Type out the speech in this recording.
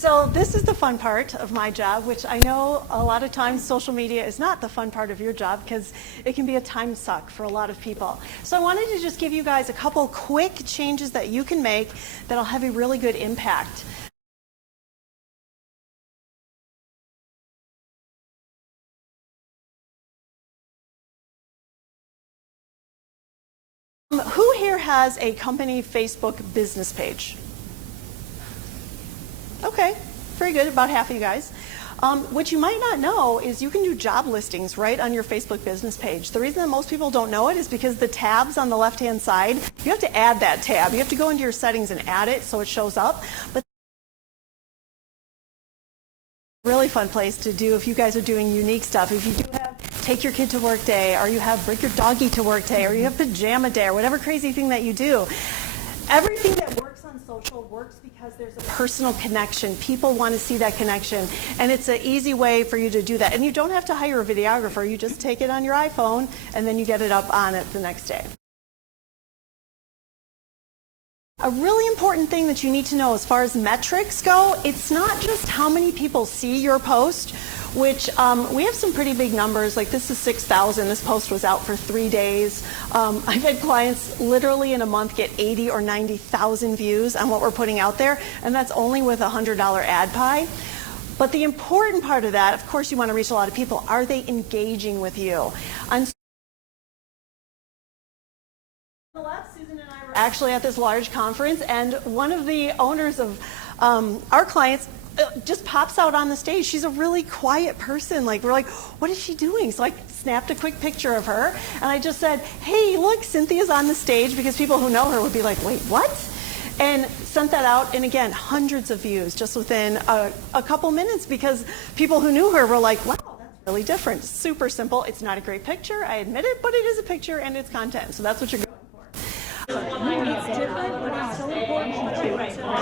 So this is the fun part of my job, which I know a lot of times social media is not the fun part of your job because it can be a time suck for a lot of people. So I wanted to just give you guys a couple quick changes that you can make that'll have a really good impact. Who here has a company Facebook business page? Okay, very good, about half of you guys. What you might not know is you can do job listings right on your Facebook business page. The reason that most people don't know it is because the tabs on the left-hand side, you have to add that tab. You have to go into your settings and add it so it shows up. But really fun place to do if you guys are doing unique stuff. If you do have take your kid to work day, or you have bring your doggy to work day, or you have pajama day, or whatever crazy thing that you do, everything that works on social works because there's a personal connection. People want to see that connection, and it's an easy way for you to do that. And you don't have to hire a videographer. You just take it on your iPhone, and then you get it up on it the next day. A really important thing that you need to know as far as metrics go, it's not just how many people see your post, which we have some pretty big numbers. Like this is 6,000. This post was out for 3 days. I've had clients literally in a month get 80 or 90,000 views on what we're putting out there, and that's only with a $100 ad buy. But the important part of that, of course, you want to reach a lot of people. Are they engaging with you? On the left, Susan and I were actually at this large conference, and one of the owners of our clients just pops out on the stage. She's a really quiet person. Like, we're like, what is she doing? So I snapped a quick picture of her, and I just said, hey, look, Cynthia's on the stage, because people who know her would be like, wait, what? And sent that out, and again, hundreds of views just within a couple minutes, because people who knew her were like, wow, that's really different. Super simple. It's not a great picture, I admit it, but it is a picture and it's content. So that's what you're going for. It's different, but it's so important to reach that.